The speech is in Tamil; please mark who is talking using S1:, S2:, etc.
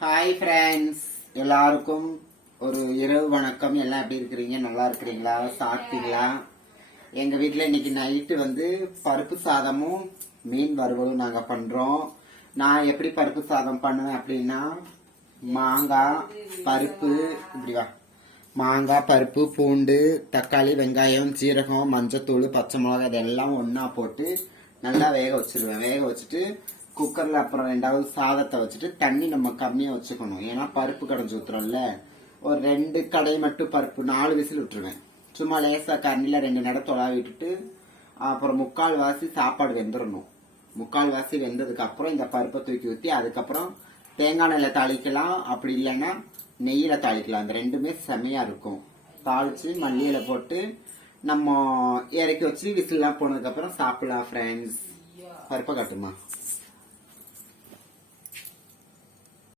S1: ஹாய் ஃப்ரெண்ட்ஸ் எல்லாருக்கும் ஒரு இரவு வணக்கம். எல்லாம் எப்படி இருக்கிறீங்க? நல்லா இருக்கிறீங்களா? சாப்பிட்டீங்களா? எங்கள் வீட்டில் இன்னைக்கு நைட்டு வந்து பருப்பு சாதமும் மீன் வறுவலும் நாங்கள் பண்ணுறோம் நான் எப்படி பருப்பு சாதம் பண்ணுவேன் அப்படின்னா மாங்காய் பருப்பு இப்படி வா. மாங்காய் பருப்பு பூண்டு தக்காளி வெங்காயம் சீரகம் மஞ்சத்தூள் பச்சை மிளகாய் இதெல்லாம் ஒன்றா போட்டு நல்லா வேக வச்சிருவேன். வேக வச்சுட்டு குக்கரில் அப்புறம் ரெண்டாவது சாதத்தை வச்சுட்டு தண்ணி நம்ம கம்மியாக வச்சுக்கணும். ஏன்னா பருப்பு கடைஞ்சு ஊற்றுறோம்ல ஒரு ரெண்டு கடை மட்டும் பருப்பு நாலு விசில் விட்டுருவேன். சும்மா லேசாக கண்ணில ரெண்டு நட தொலா விட்டுட்டு அப்புறம் முக்கால் வாசி சாப்பாடு வெந்துடணும் முக்கால் வாசி வெந்ததுக்கப்புறம் இந்த பருப்பை தூக்கி ஊற்றி அதுக்கப்புறம் தேங்காய் நெல்லை தாளிக்கலாம். அப்படி இல்லைன்னா நெய்யில் தாளிக்கலாம். அந்த ரெண்டுமே செமையாக இருக்கும். தாளித்து மல்லியில போட்டு நம்ம இறக்கி வச்சு விசில்லாம் போனதுக்கப்புறம் சாப்பிடலாம் ஃப்ரெண்ட்ஸ் பருப்பை காட்டுமா?